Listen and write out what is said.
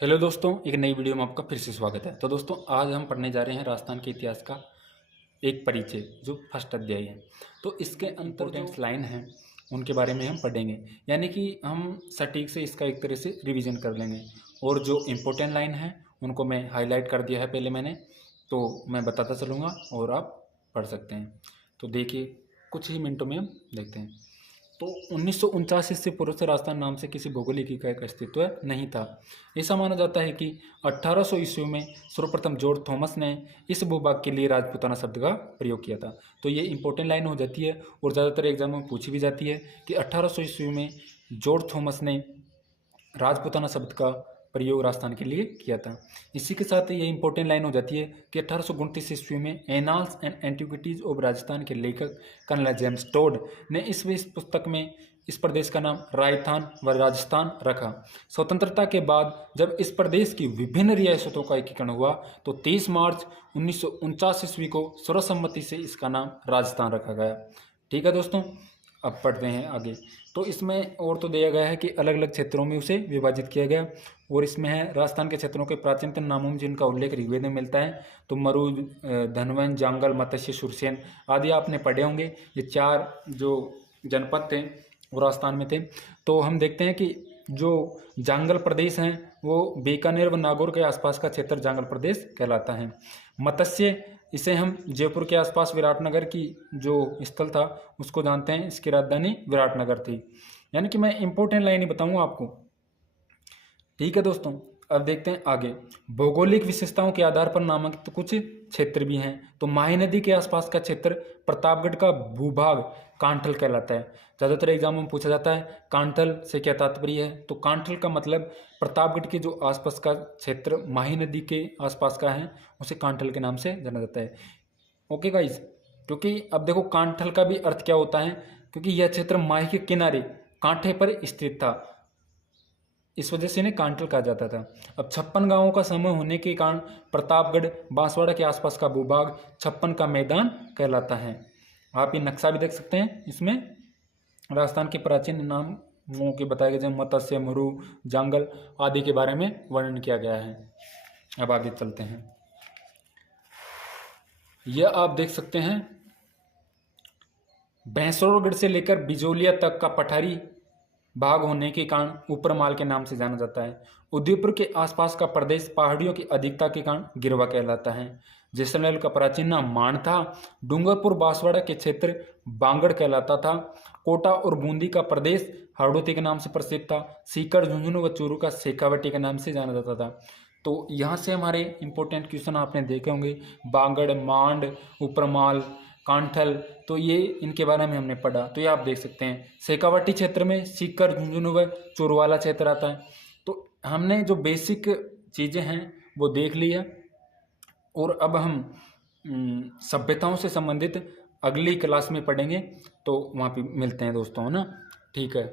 Hello दोस्तों, एक नई वीडियो में आपका फिर से स्वागत है। तो दोस्तों, आज हम पढ़ने जा रहे हैं राजस्थान के इतिहास का एक परिचय, जो फर्स्ट अध्याय है। तो इसके अंतर जो लाइन हैं उनके बारे में हम पढ़ेंगे, यानी कि हम सटीक से इसका एक तरह से रिवीजन कर लेंगे। और जो इम्पोर्टेंट लाइन है उनको मैं हाईलाइट कर दिया है पहले मैंने, तो मैं बताता चलूँगा और आप पढ़ सकते हैं। तो देखिए, कुछ ही मिनटों में हम देखते हैं। तो 1949 से पूर्व से राजस्थान नाम से किसी भौगोलिक इकाई का अस्तित्व नहीं था। ऐसा माना जाता है कि 1800 ईस्वी में सर्वप्रथम जॉर्ज थॉमस ने इस भूभाग के लिए राजपूताना शब्द का प्रयोग किया था। तो ये इंपॉर्टेंट लाइन हो जाती है और ज़्यादातर एग्जाम में पूछी भी जाती है कि 1800 ईस्वी में जॉर्ज थॉमस ने राजपूताना शब्द का प्रयोग राजस्थान के लिए किया था। इसी के साथ ये इंपॉर्टेंट लाइन हो जाती है कि 1829 ईस्वी में annals and antiquities of Rajasthan के लेखक कर्नल जेम्स टोड ने इस पुस्तक में इस प्रदेश का नाम राजस्थान व राजस्थान रखा। स्वतंत्रता के बाद जब इस प्रदेश की विभिन्न रियासतों का एकीकरण हुआ तो 30 मार्च 1949 ईस्वी को सर्वसम्मति से इसका नाम राजस्थान रखा गया। ठीक है दोस्तों, अब पढ़ते हैं आगे। तो इसमें और तो दिया गया है कि अलग अलग क्षेत्रों में उसे विभाजित किया गया। और इसमें है राजस्थान के क्षेत्रों के प्राचीनतम नामों में जिनका उल्लेख ऋग्वेद में मिलता है। तो मरु, धनवन, जांगल, मत्स्य, सुरसेन आदि आपने पढ़े होंगे। ये 4 जो जनपद थे वो राजस्थान में थे। तो हम देखते हैं कि जो जांगल प्रदेश हैं वो बीकानेर व नागौर के आसपास का क्षेत्र जांगल प्रदेश कहलाता है। मत्स्य, इसे हम जयपुर के आसपास विराटनगर की जो स्थल था उसको जानते हैं, इसकी राजधानी विराटनगर थी। यानी कि मैं इंपॉर्टेंट लाइन ही बताऊंगा आपको। ठीक है दोस्तों, अब देखते हैं आगे। भौगोलिक विशेषताओं के आधार पर नामांकित तो कुछ क्षेत्र भी हैं। तो माही नदी के आसपास का क्षेत्र प्रतापगढ़ का भूभाग कांठल कहलाता है। ज़्यादातर एग्जाम में पूछा जाता है कांठल से क्या तात्पर्य है। तो कांठल का मतलब प्रतापगढ़ के जो आसपास का क्षेत्र माही नदी के आसपास का है उसे कांठल के नाम से जाना जाता है। ओके गाइज, क्योंकि अब देखो कांठल का भी अर्थ क्या होता है, क्योंकि यह क्षेत्र माही के किनारे कांठे पर स्थित था, इस वजह से इन्हें कांठल कहा जाता था। अब 56 गांवों का समूह होने के कारण प्रतापगढ़ बांसवाड़ा के आसपास का भूभाग 56 का मैदान कहलाता है। आप ये नक्शा भी देख सकते हैं, इसमें राजस्थान के प्राचीन नामों के बताए गए, जैसे मत्स्य, मरु, जांगल आदि के बारे में वर्णन किया गया है। अब आगे चलते हैं। यह आप देख सकते हैं भैंसोरगढ़ से लेकर बिजोलिया तक का पठारी भाग होने के कारण ऊपरमाल के नाम से जाना जाता है। उदयपुर के आसपास का प्रदेश पहाड़ियों की अधिकता के कारण गिरवा कहलाता है। जैसलमेर का प्राचीन नाम मान था। डूंगरपुर बांसवाड़ा के क्षेत्र बांगड़ कहलाता था। कोटा और बूंदी का प्रदेश हाड़ौती के नाम से प्रसिद्ध था। सीकर, झुंझुनू व चूरू का शेखावटी के नाम से जाना जाता था। तो यहाँ से हमारे इंपॉर्टेंट क्वेश्चन आपने देखे होंगे, बांगड़, मांड, ऊपरमाल, कांठल, तो ये इनके बारे में हमने पढ़ा। तो ये आप देख सकते हैं शेखावाटी क्षेत्र में सीकर, झुंझुनू व चोरवाला क्षेत्र आता है। तो हमने जो बेसिक चीज़ें हैं वो देख ली है और अब हम सभ्यताओं से संबंधित अगली क्लास में पढ़ेंगे। तो वहाँ पे मिलते हैं दोस्तों, है ना। ठीक है।